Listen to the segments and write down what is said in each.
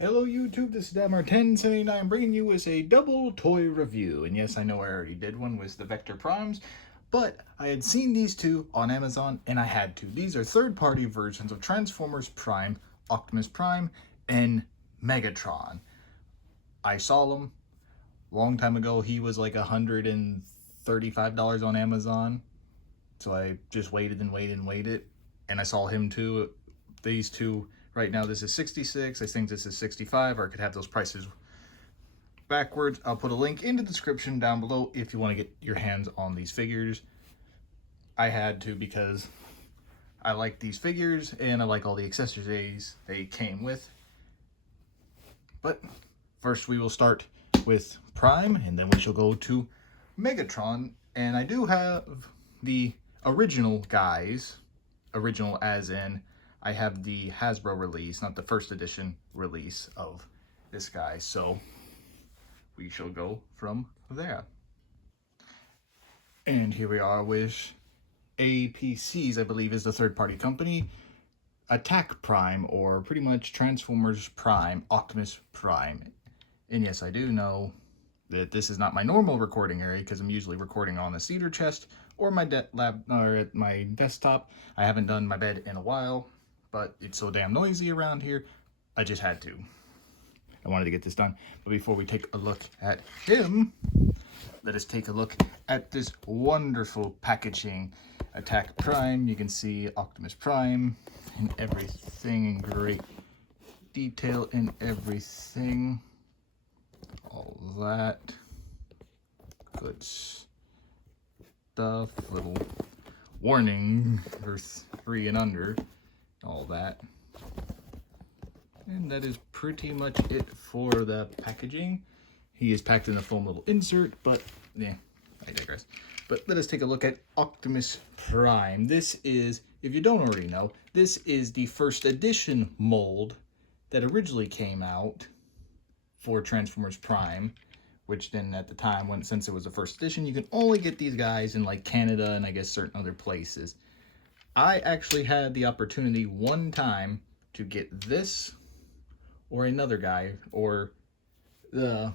Hello YouTube, this is Damar1079 bringing you a double toy review. And yes, I know I already did one with the Vector Primes, but I had seen these two on Amazon and I had to. These are third-party versions of Transformers Prime, Optimus Prime, and Megatron. I saw them a long time ago. He was like $135 on Amazon. So I just waited and waited and waited. And I saw him too. These two right now, this is 66. I think this is 65, or I could have those prices backwards. I'll put a link in the description down below if you want to get your hands on these figures. I had to because I like these figures and I like all the accessories they came with. But first we will start with Prime and then we shall go to Megatron. And I do have the original guys, original as in I have the Hasbro release, not the first edition release of this guy, so we shall go from there. And here we are with APC's, I believe is the third-party company, Attack Prime, or pretty much Transformers Prime, Optimus Prime. And yes, I do know that this is not my normal recording area because I'm usually recording on the cedar chest or my lab or at my desktop. I haven't done my bed in a while, but it's so damn noisy around here, I just had to. I wanted to get this done. But before we take a look at him, let us take a look at this wonderful packaging. Attack Prime, you can see Optimus Prime and everything in great detail and everything. All that good stuff. Little warning for 3 and under. All that. And that is pretty much it for the packaging. He is packed in a foam little insert, but yeah, I digress. But let us take a look at Optimus Prime. This is, if you don't already know, this is the first edition mold that originally came out for Transformers Prime, which then at the time, since it was the first edition, you can only get these guys in like Canada and I guess certain other places. I actually had the opportunity one time to get this or another guy or the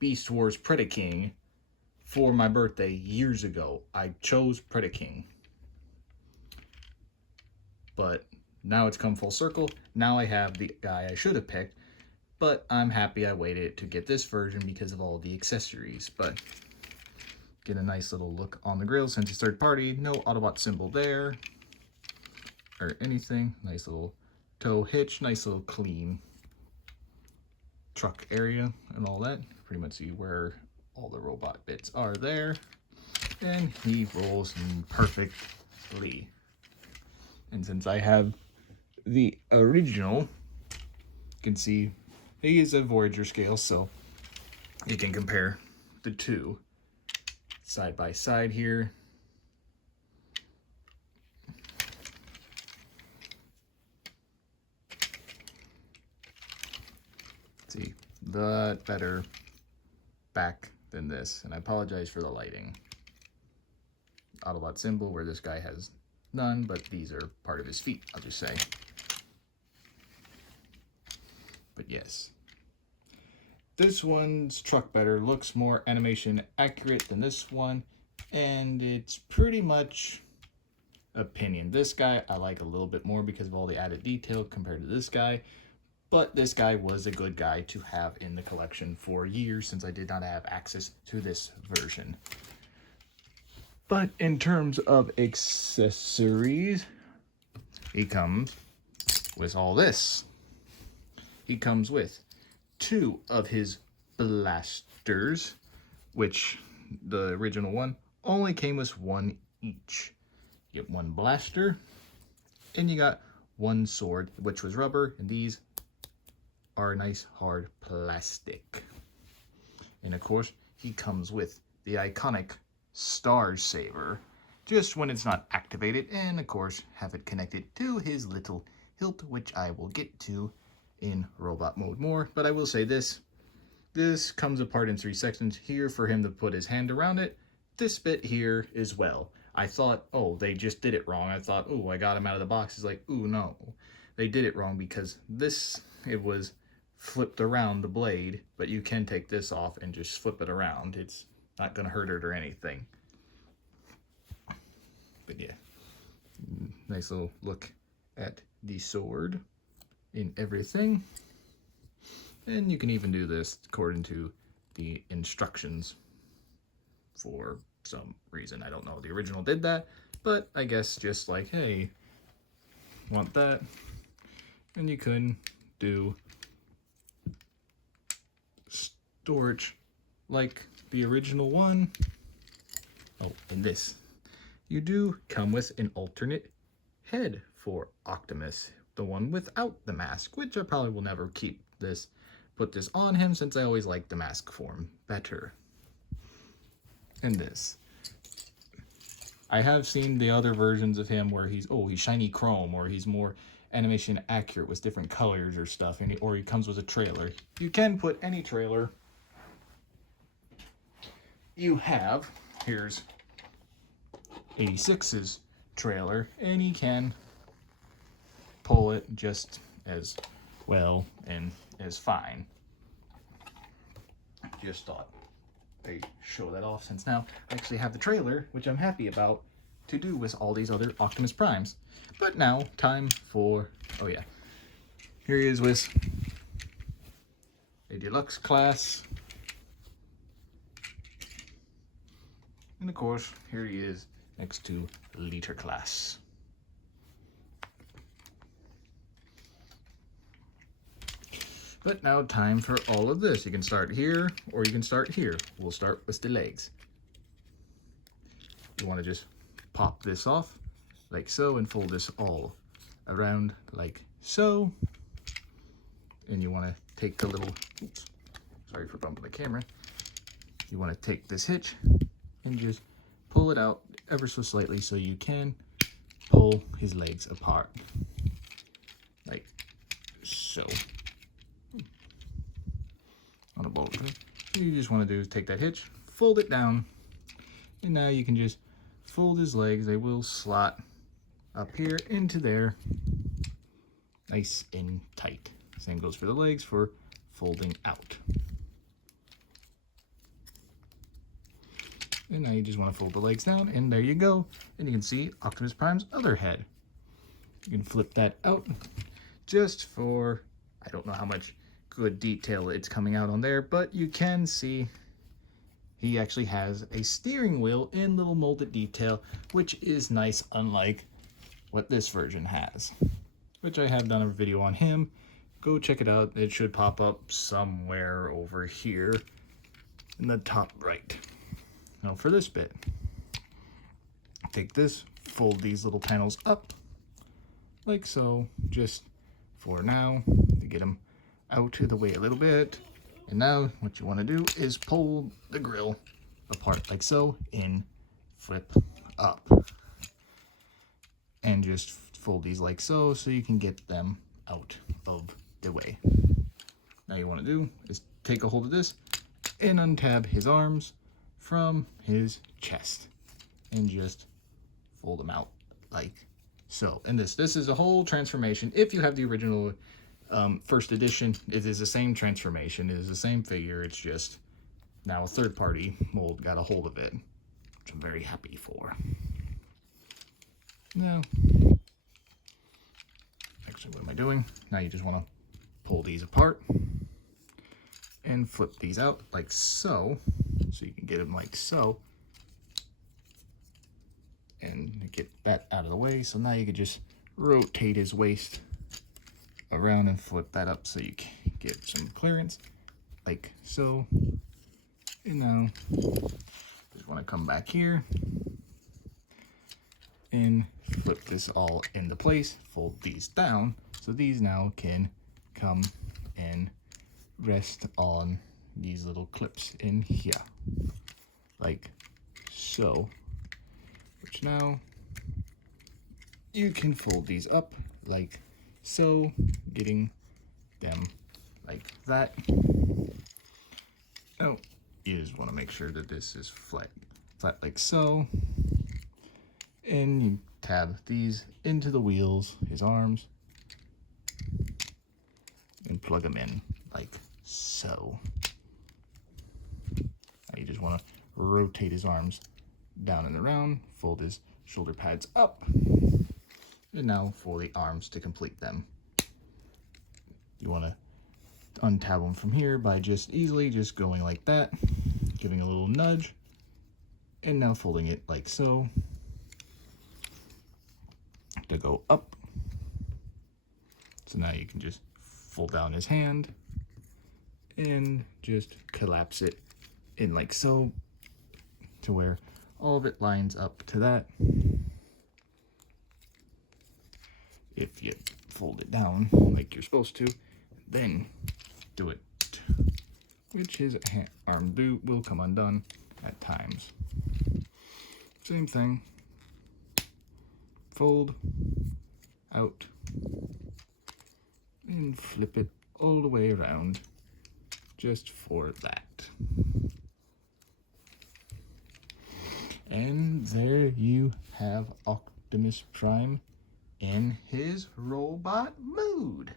Beast Wars Predaking for my birthday years ago. I chose Predaking. But now it's come full circle. Now I have the guy I should have picked, but I'm happy I waited to get this version because of all the accessories. But get a nice little look on the grill since it's third party. No Autobot symbol there or anything. Nice little tow hitch, nice little clean truck area and all that. Pretty much see where all the robot bits are there. And he rolls perfectly. And since I have the original, you can see he is a Voyager scale, so you can compare the two side by side here. See, the better back than this, and I apologize for the lighting. Autobot symbol where this guy has none, but these are part of his feet, I'll just say. But yes, this one's truck better, looks more animation accurate than this one, and it's pretty much opinion. This guy I like a little bit more because of all the added detail compared to this guy. But this guy was a good guy to have in the collection for years since I did not have access to this version. But in terms of accessories, he comes with all this. He comes with 2 of his blasters, which the original one only came with 1 each. You get 1 blaster, and you got 1 sword, which was rubber, and these are nice hard plastic. And of course, he comes with the iconic Star Saber, just when it's not activated, and of course have it connected to his little hilt, which I will get to in robot mode more. But I will say this comes apart in 3 sections here for him to put his hand around it. This bit here as well. I thought, oh, they just did it wrong. I thought, oh, I got him out of the box. It's like, ooh, no. They did it wrong because it was flipped around the blade, but you can take this off and just flip it around. It's not going to hurt it or anything. But yeah, nice little look at the sword in everything. And you can even do this according to the instructions for some reason. I don't know, the original did that, but I guess just like, hey, want that? And you can do storage like the original one. Oh, and this. You do come with an alternate head for Optimus, the one without the mask, which I probably will never put this on him since I always like the mask form better. And this. I have seen the other versions of him where he's shiny chrome, or he's more animation accurate with different colors or stuff, or he comes with a trailer. You can put any trailer you have. Here's 86's trailer, and he can pull it just as well and as fine. Just thought I'd show that off, since now I actually have the trailer, which I'm happy about, to do with all these other Optimus Primes. But now, time for, oh yeah, here he is with a deluxe class. And of course, here he is next to liter class. But now time for all of this. You can start here or you can start here. We'll start with the legs. You want to just pop this off like so and fold this all around like so. And you want to take the little, oops, sorry for bumping the camera. You want to take this hitch and just pull it out ever so slightly so you can pull his legs apart like so. On a bolt. So you just want to do is take that hitch, fold it down, and now you can just fold his legs. They will slot up here into there, nice and tight. Same goes for the legs for folding out. And now you just want to fold the legs down, and there you go. And you can see Optimus Prime's other head. You can flip that out just for, I don't know how much good detail it's coming out on there, but you can see he actually has a steering wheel and little molded detail, which is nice, unlike what this version has, which I have done a video on him. Go check it out. It should pop up somewhere over here in the top right. Now for this bit, take this, fold these little panels up like so, just for now, to get them out of the way a little bit. And now what you want to do is pull the grill apart like so and flip up. And just fold these like so, so you can get them out of the way. Now you want to do is take a hold of this and untab his arms from his chest and just fold them out like so. And this is a whole transformation. If you have the original first edition, it is the same transformation. It is the same figure. It's just now a third-party mold got a hold of it, which I'm very happy for. Now, actually, what am I doing? Now you just want to pull these apart and flip these out like so, so you can get them like so, and get that out of the way. So now you can just rotate his waist around and flip that up so you can get some clearance like so. And now just want to come back here and flip this all into place, fold these down so these now can come and rest on these little clips in here like so, which now you can fold these up like so, getting them like that. Oh, you just want to make sure that this is flat like so. And you tab these into the wheels, his arms, and plug them in like so. Now you just want to rotate his arms down and around, fold his shoulder pads up, and now for the arms to complete them. You want to untab them from here by just easily just going like that, giving a little nudge, and now folding it like so to go up. So now you can just fold down his hand and just collapse it in like so, to where all of it lines up to that. If you fold it down like you're supposed to, then do it, which his arm will come undone at times. Same thing, fold out and flip it all the way around just for that. And there you have Optimus Prime in his robot mood.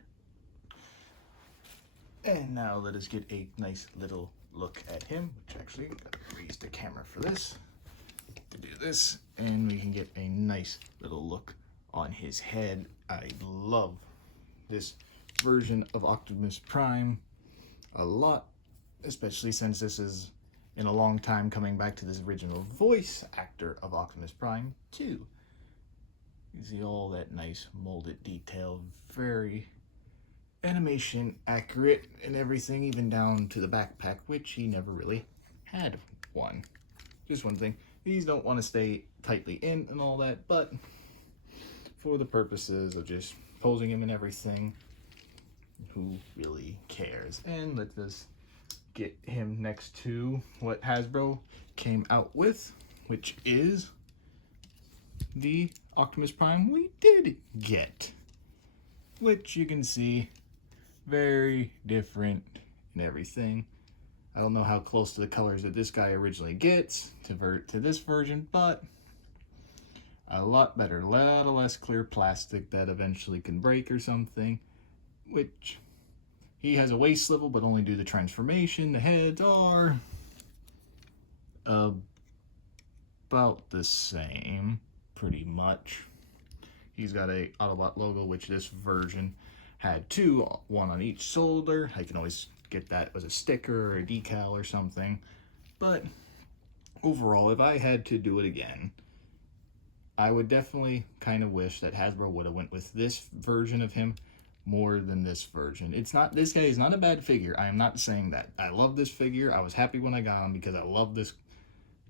And now let us get a nice little look at him, which actually, I'm gonna raise the camera for this, to do this, and we can get a nice little look on his head. I love this version of Optimus Prime a lot, especially since this is in a long time coming back to this original voice actor of Optimus Prime 2. You see all that nice molded detail, very animation accurate and everything, even down to the backpack, which he never really had one. Just one thing, these don't want to stay tightly in and all that, but for the purposes of just posing him and everything, who really cares? And let us get him next to what Hasbro came out with, which is the Optimus Prime we did get, which you can see very different and everything. I don't know how close to the colors that this guy originally gets to this version, but a lot better, a lot less clear plastic that eventually can break or something, which he has a waist swivel, but only do the transformation. The heads are about the same, pretty much. He's got a Autobot logo, which this version had two, one on each shoulder. I can always get that as a sticker or a decal or something. But overall, if I had to do it again, I would definitely kind of wish that Hasbro would have went with this version of him more than this version. It's not, this guy is not a bad figure. I am not saying that. I love this figure. I was happy when I got him because I love this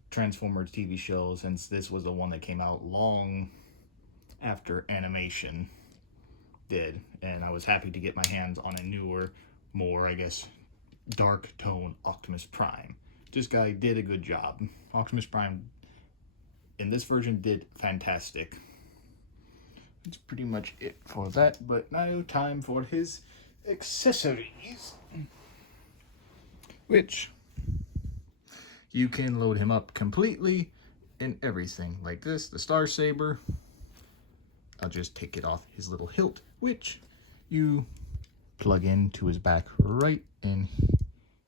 Transformers TV show, since this was the one that came out long after animation did, and I was happy to get my hands on a newer, more, I guess, dark tone Optimus Prime. This guy did a good job. Optimus Prime in this version did fantastic. That's pretty much it for that, but now time for his accessories, which you can load him up completely in everything like this. The Star Saber, I'll just take it off his little hilt, which you plug into his back right in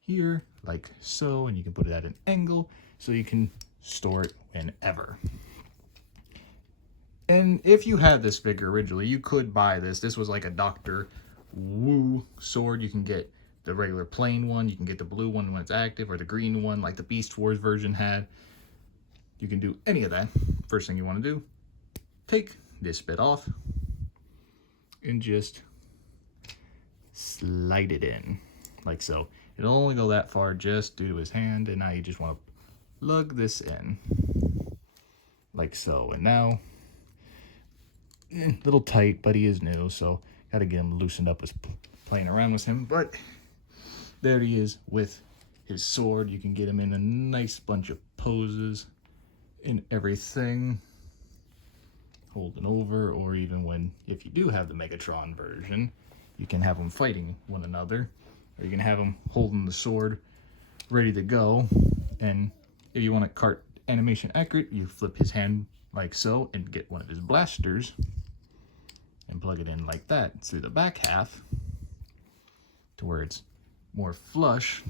here like so, and you can put it at an angle so you can store it whenever. And if you had this figure originally, you could buy this. This was like a Dr. Wu sword. You can get the regular plain one, you can get the blue one when it's active, or the green one like the Beast Wars version had. You can do any of that. First thing you want to do, take this bit off and just slide it in like so. It'll only go that far just due to his hand, and now you just want to lug this in like so. And now, a little tight, but he is new, so gotta get him loosened up as playing around with him. But there he is with his sword. You can get him in a nice bunch of poses and everything, holding over, or even when, if you do have the Megatron version, you can have them fighting one another, or you can have them holding the sword ready to go. And if you want to cart animation accurate, you flip his hand like so and get one of his blasters and plug it in like that through the back half to where it's more flush,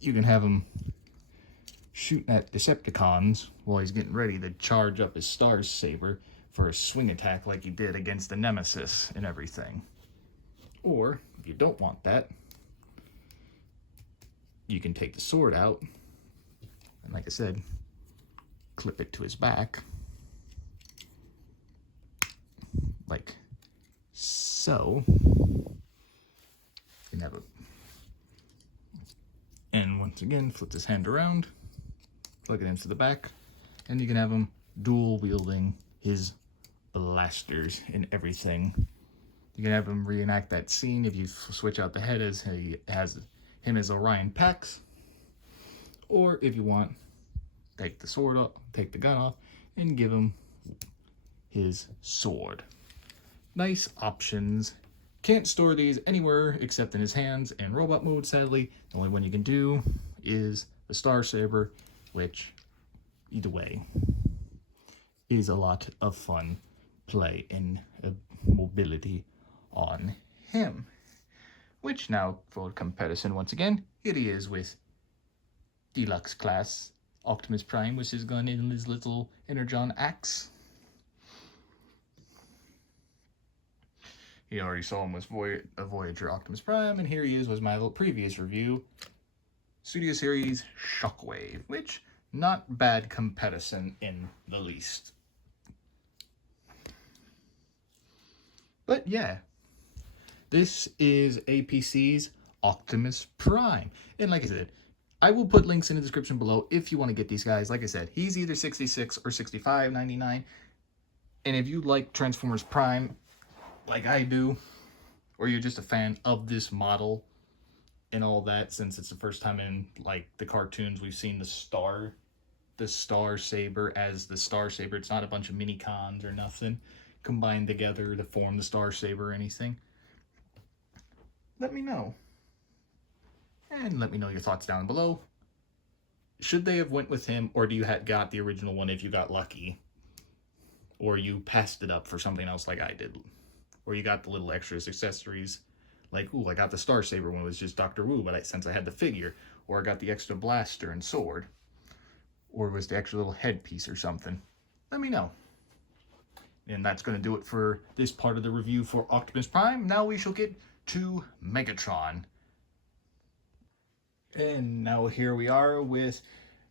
you can have him shooting at Decepticons while he's getting ready to charge up his Star Saber for a swing attack like he did against the Nemesis and everything. Or, if you don't want that, you can take the sword out, and like I said, clip it to his back, like so. You can have a, and once again, flip his hand around, plug it into the back, and you can have him dual wielding his blasters and everything. You can have him reenact that scene if you switch out the head as he has him as Orion Pax, or if you want, take the sword off, take the gun off, and give him his sword. Nice options. Can't store these anywhere except in his hands and robot mode, sadly. The only one you can do is the Star Saber, which, either way, is a lot of fun play and mobility on him. Which now, for comparison once again, here he is with Deluxe Class Optimus Prime with his gun and his little Energon axe. You already saw him with Voyager Optimus Prime, and here he is with my little previous review, Studio Series Shockwave, which, not bad comparison in the least. But yeah, this is APC's Optimus Prime. And like I said, I will put links in the description below if you want to get these guys. Like I said, he's either $66 or $65.99. And if you like Transformers Prime, like I do, or you're just a fan of this model and all that, since it's the first time in like the cartoons we've seen the Star Saber as the Star Saber. It's not a bunch of mini cons or nothing combined together to form the Star Saber or anything. Let me know. And let me know your thoughts down below. Should they have went with him, or do you got the original one if you got lucky? Or you passed it up for something else like I did? Or you got the little extras, accessories, like, ooh, I got the Star Saber when it was just Dr. Wu, but since I had the figure. Or I got the extra blaster and sword. Or it was the extra little headpiece or something. Let me know. And that's going to do it for this part of the review for Optimus Prime. Now we shall get to Megatron. And now here we are with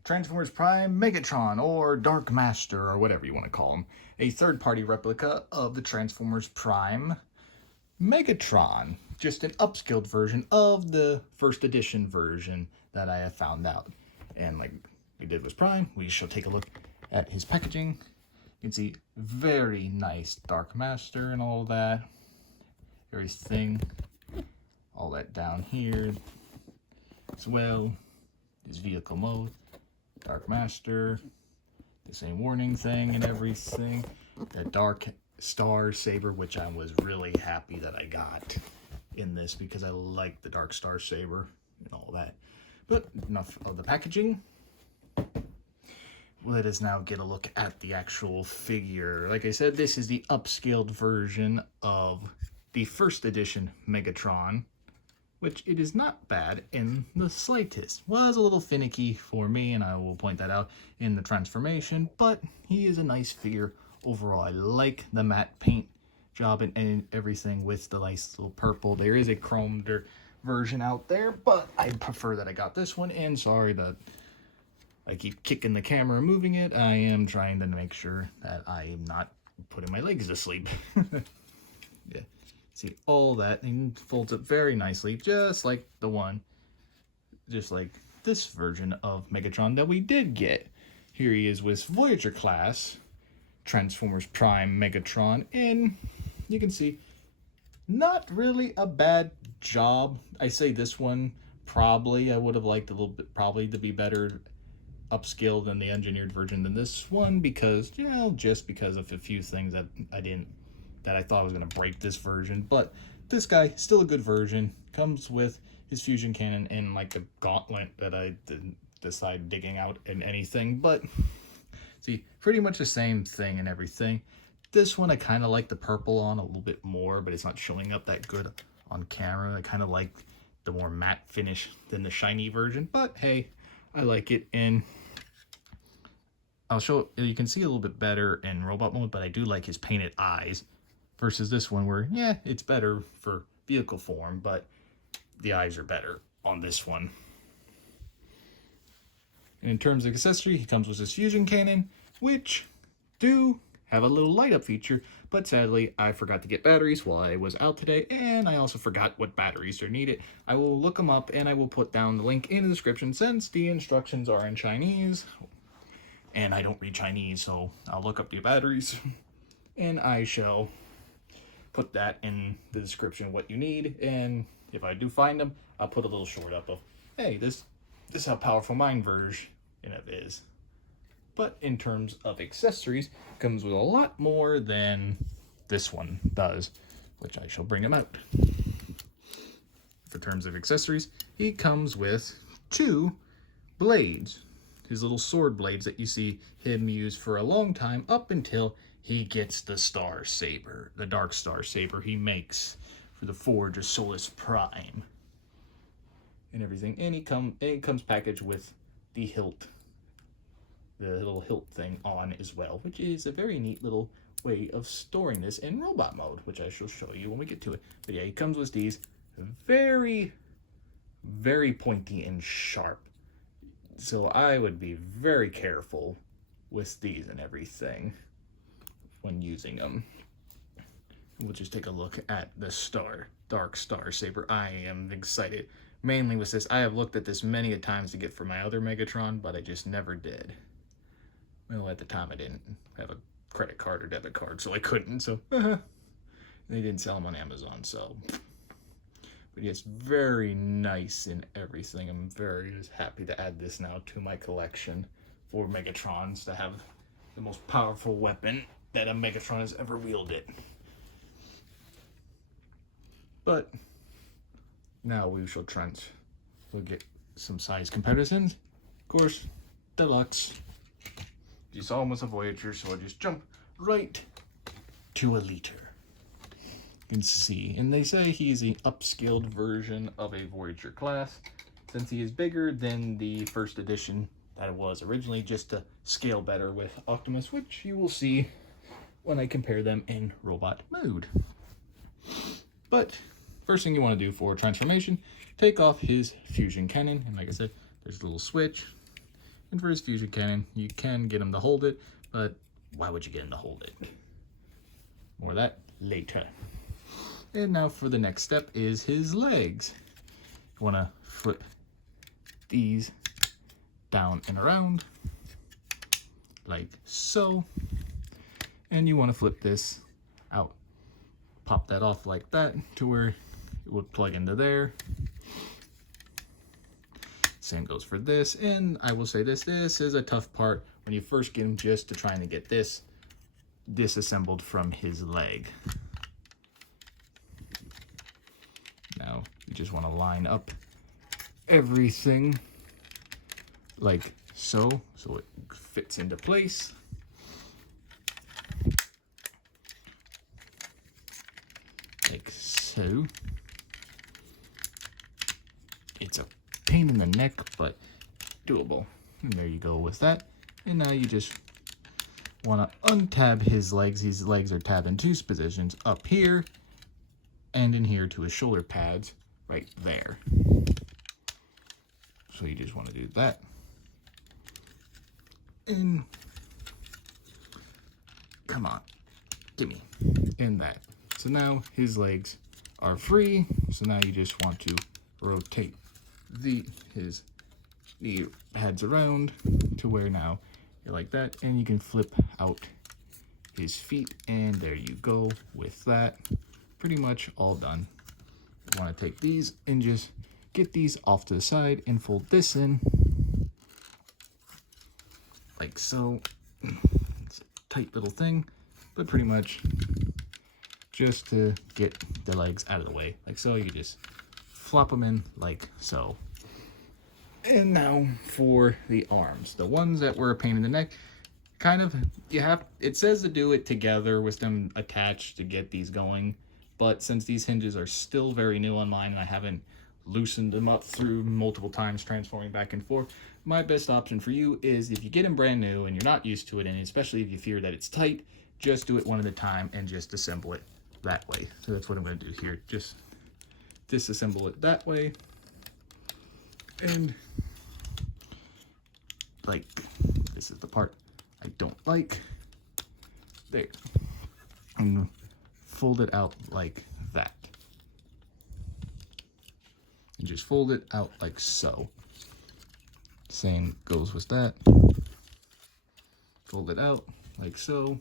Transformers Prime Megatron, or Dark Master, or whatever you want to call him. A third-party replica of the Transformers Prime Megatron. Just an upscaled version of the first edition version that I have found out. And like we did with Prime, we shall take a look at his packaging. You can see very nice Dark Master and all that. Everything. All that down here as well. His vehicle mode. Dark Master. The same warning thing and everything. The Dark Star Saber, which I was really happy that I got in this because I like the Dark Star Saber and all that. But enough of the packaging. Let us now get a look at the actual figure. Like I said, this is the upscaled version of the first edition Megatron, which it is not bad in the slightest. Was a little finicky for me, and I will point that out in the transformation, but he is a nice figure overall. I like the matte paint job and everything with the nice little purple. There is a chromed version out there, but I prefer that I got this one, and sorry that I keep kicking the camera and moving it. I am trying to make sure that I am not putting my legs to sleep. Yeah. See, all that, and folds up very nicely, just like the one, just like this version of Megatron that we did get. Here he is with Voyager class Transformers Prime Megatron, and you can see, not really a bad job. I say this one, probably, I would have liked a little bit, probably to be better upscaled than the engineered version than this one, because, you know, just because of a few things that I thought was going to break this version. But this guy, still a good version. Comes with his fusion cannon and like a gauntlet that I didn't decide digging out in anything. But see, pretty much the same thing and everything. This one I kind of like the purple on a little bit more, but it's not showing up that good on camera. I kind of like the more matte finish than the shiny version, but hey, I like it. And I'll show, you can see a little bit better in robot mode, but I do like his painted eyes versus this one where, yeah, it's better for vehicle form, but the eyes are better on this one. And in terms of accessory, he comes with his fusion cannon, which do have a little light up feature, but sadly I forgot to get batteries while I was out today, and I also forgot what batteries are needed. I will look them up and I will put down the link in the description since the instructions are in Chinese and I don't read Chinese, so I'll look up the batteries and I shall put that in the description what you need. And if I do find them, I'll put a little short up of, hey, this is how powerful mine version of it is. But in terms of accessories, it comes with a lot more than this one does, which I shall bring him out. For terms of accessories, he comes with 2 blades, his little sword blades that you see him use for a long time up until he gets the Star Saber, the Dark Star Saber he makes for the Forge of Solus Prime and everything. And it comes packaged with the hilt, the little hilt thing on as well, which is a very neat little way of storing this in robot mode, which I shall show you when we get to it. But yeah, he comes with these very, very pointy and sharp. So I would be very careful with these and everything when using them. We'll just take a look at the Dark Star Saber. I am excited. Mainly with this, I have looked at this many a times to get for my other Megatron, but I just never did. Well, at the time I didn't have a credit card or debit card, so I couldn't, so they didn't sell them on Amazon, so. But yeah, it's very nice and everything. I'm very happy to add this now to my collection for Megatrons, to have the most powerful weapon that a Megatron has ever wielded. But now we'll get some size comparisons. Of course, deluxe. You saw him with a Voyager, so I'll just jump right to a liter. You can see, and they say he's an upscaled version of a Voyager class, since he is bigger than the first edition that it was originally, just to scale better with Optimus, which you will see when I compare them in robot mode. But first thing you want to do for transformation, take off his fusion cannon, and like I said, there's a little switch. And for his fusion cannon, you can get him to hold it, but why would you get him to hold it? More of that later. And now for the next step is his legs. You want to flip these down and around, like so. And you want to flip this out. Pop that off like that to where it would plug into there. Same goes for this, and I will say this is a tough part when you first get him, just to trying to get this disassembled from his leg. Now you just want to line up everything like so it fits into place. Like so. It's a pain in the neck, but doable. And there you go with that. And now you just want to untab his legs. His legs are tabbed in 2 positions, up here and in here to his shoulder pads right there. So you just want to do that. And come on, gimme, and that. So now his legs are free. So now you just want to rotate his knee pads around to where now you're like that, and you can flip out his feet, and there you go with that. Pretty much all done. You want to take these and just get these off to the side and fold this in like so. It's a tight little thing, but pretty much just to get the legs out of the way like so. You just flop them in like so. And now for the arms, the ones that were a pain in the neck, kind of, it says to do it together with them attached to get these going, but since these hinges are still very new on mine and I haven't loosened them up through multiple times transforming back and forth, my best option for you is if you get them brand new and you're not used to it, and especially if you fear that it's tight, just do it one at a time and just assemble it that way. So that's what I'm going to do here. Just disassemble it that way. And like, this is the part I don't like. There. I'm going to fold it out like that. And just fold it out like so. Same goes with that. Fold it out like so.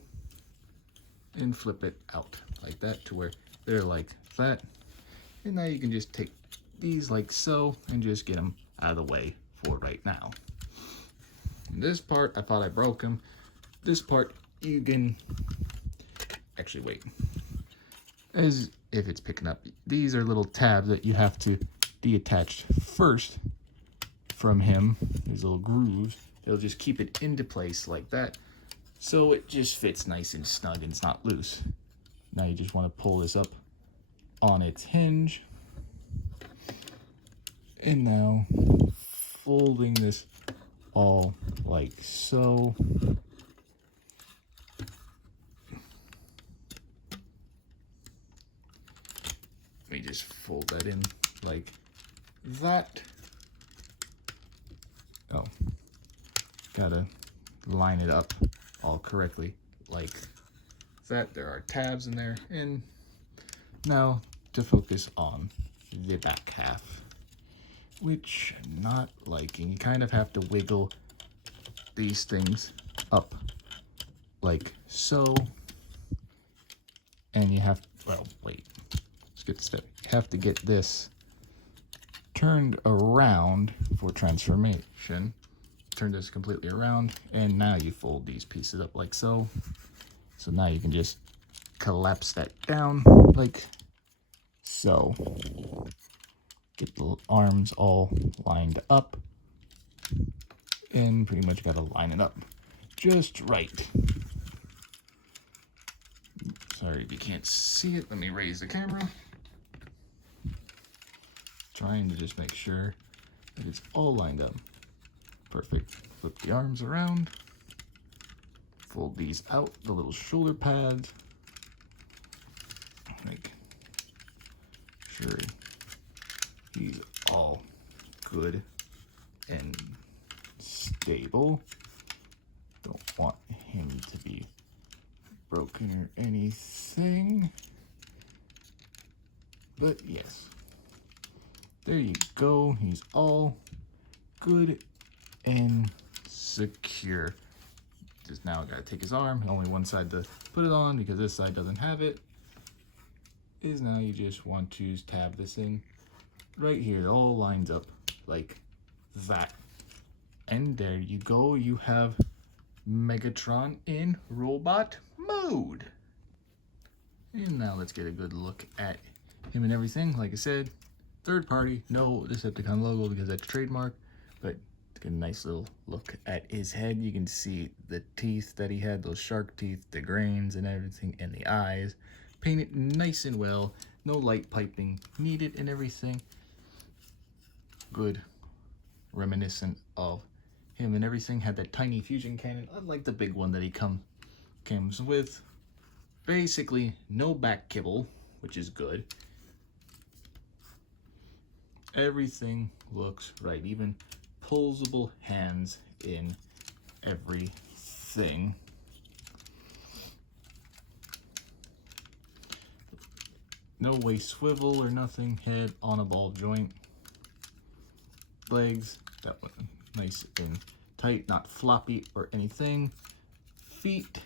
And flip it out like that to where they're like that. And now you can just take these like so and just get them out of the way for right now. And this part, I thought I broke them. This part, you can actually wait. As if it's picking up, these are little tabs that you have to deattach first from him. These little grooves. They'll just keep it into place like that. So it just fits nice and snug and it's not loose. Now you just want to pull this up on its hinge. And now folding this all like so. Let me just fold that in like that. Oh, gotta line it up all correctly like that. There are tabs in there. And now to focus on the back half, which I'm not liking. You kind of have to wiggle these things up like so. And you have, well, wait, skip the step. You have to get this turned around for transformation. Turn this completely around, and now you fold these pieces up like so. So now you can just collapse that down like so. Get the arms all lined up, and pretty much got to line it up just right. Sorry if you can't see it. Let me raise the camera. Trying to just make sure that it's all lined up. Perfect. Flip the arms around. Fold these out, the little shoulder pads. Make sure he's all good and stable. Don't want him to be broken or anything. But yes. There you go. He's all good and secure. Just now I gotta take his arm, only one side to put it on because this side doesn't have it. Is now you just want to tab this in right here. It all lines up like that. And there you go. You have Megatron in robot mode. And now let's get a good look at him and everything. Like I said, third party, no Decepticon logo because that's trademark, but get a nice little look at his head. You can see the teeth that he had, those shark teeth, the grains and everything, and the eyes. Painted nice and well. No light piping needed and everything. Good. Reminiscent of him and everything. Had that tiny fusion cannon, unlike the big one that he comes with. Basically, no back kibble, which is good. Everything looks right. Even posable hands in everything. No waist swivel or nothing. Head on a ball joint. Legs, that one nice and tight, not floppy or anything. Feet.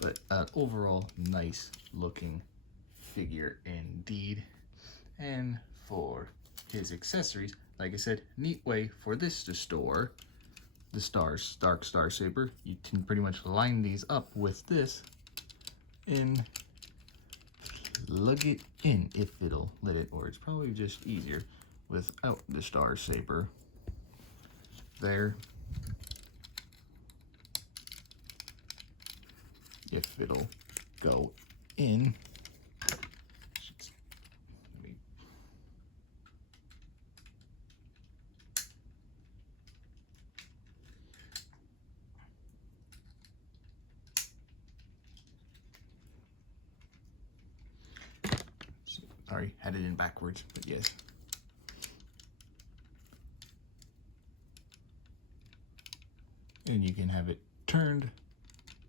But overall, nice looking figure indeed. And for his accessories, like I said, neat way for this to store the stars. Dark Star Saber, you can pretty much line these up with this and plug it in if it'll let it, or it's probably just easier without the Star Saber there. if it'll go in. Sorry, had it in backwards, but yes. And you can have it turned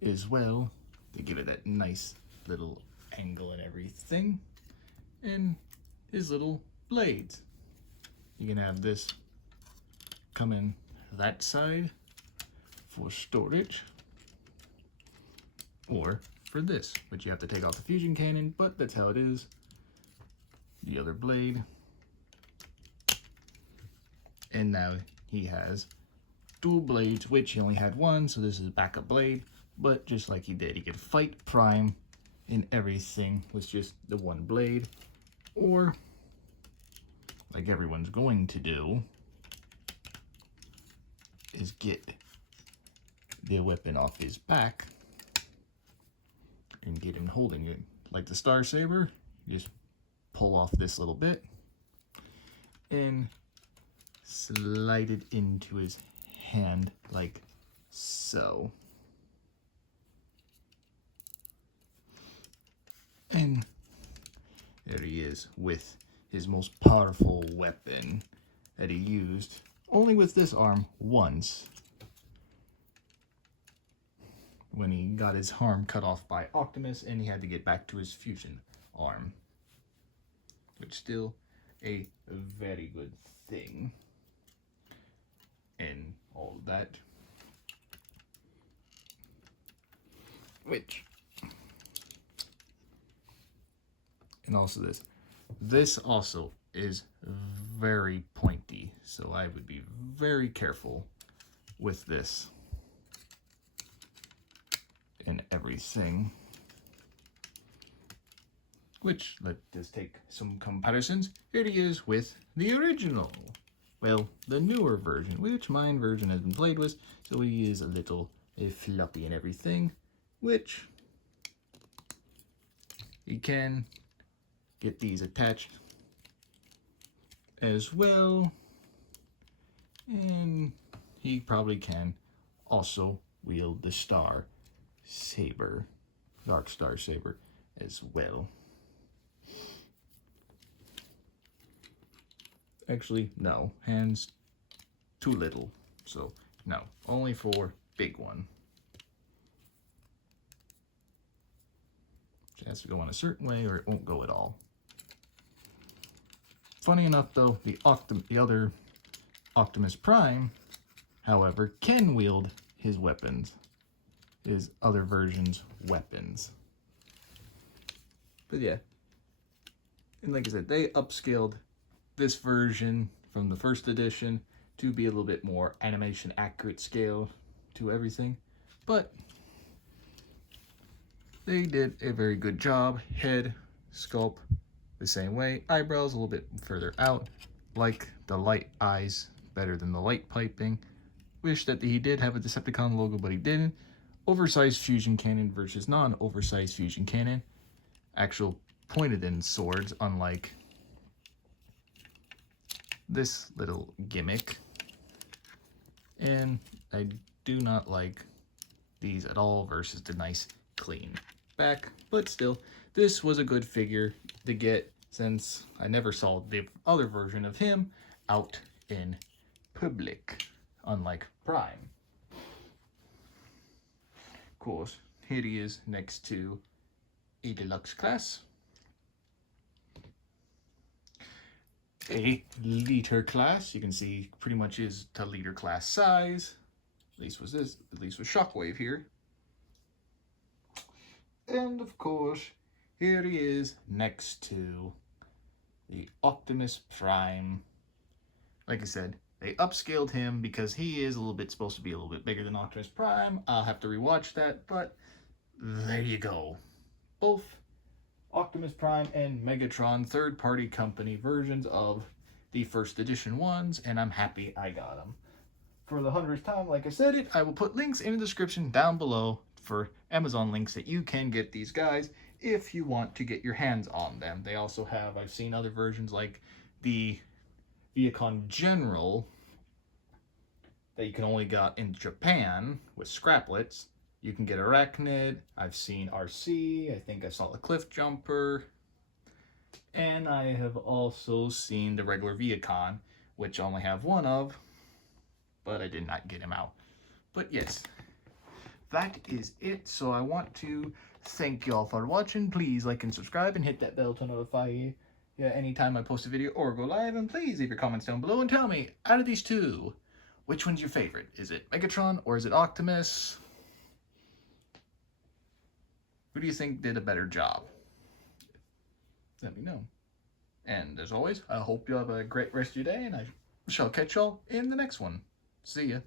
as well to give it that nice little angle and everything. And his little blades. You can have this come in that side for storage, or for this, which you have to take off the fusion cannon, but that's how it is. The other blade. And now he has dual blades, which he only had one, so this is a backup blade. But just like he did, he could fight Prime and everything with just the one blade. Or, like everyone's going to do, is get the weapon off his back and get him holding it. Like the Star Saber, just pull off this little bit and slide it into his hand like so. And there he is with his most powerful weapon that he used only with this arm once, when he got his arm cut off by Optimus and he had to get back to his fusion arm. Which still a very good thing. And all of that. Which, and also this. This also is very pointy, so I would be very careful with this and everything. Which, let's just take some comparisons. Here he is with the original. Well, the newer version, which mine version has been played with, so he is a little floppy and everything, which you can get these attached as well. And he probably can also wield the Star Saber, Dark Star Saber as well. Actually, no, hands too little, so no, only for big one. It has to go in a certain way or it won't go at all. Funny enough though, the other Optimus Prime, however, can wield his weapons, his other version's weapons. But yeah, and like I said, they upscaled this version from the first edition to be a little bit more animation accurate scale to everything, but they did a very good job. Head sculpt the same way, eyebrows a little bit further out, like the light eyes better than the light piping. Wish that he did have a Decepticon logo, but he didn't. Oversized fusion cannon versus non-oversized fusion cannon. Actual pointed end swords, unlike this little gimmick. And I do not like these at all versus the nice clean back, but still, this was a good figure to get since I never saw the other version of him out in public, unlike Prime. Of course, here he is next to a deluxe class, a liter class. You can see pretty much is to liter class size. At least with Shockwave here. And of course, here he is next to the Optimus Prime. Like I said, they upscaled him because he is supposed to be a little bit bigger than Optimus Prime. I'll have to rewatch that, but there you go. Both Optimus Prime and Megatron third-party company versions of the first edition ones, and I'm happy I got them. For the 100th time, like I said I will put links in the description down below for Amazon links that you can get these guys if you want to get your hands on them. They also have, I've seen other versions like the Viacom General that you can only get in Japan with scraplets. You can get Arachnid. I've seen RC. I think I saw the Cliff Jumper. And I have also seen the regular Viacom, which I only have one of, but I did not get him out. But yes, that is it. So I want to thank y'all for watching. Please like and subscribe and hit that bell to notify you anytime I post a video or go live. And please leave your comments down below and tell me, out of these two, which one's your favorite? Is it Megatron or is it Optimus? Who do you think did a better job? Let me know. And as always, I hope you have a great rest of your day, and I shall catch y'all in the next one. See ya.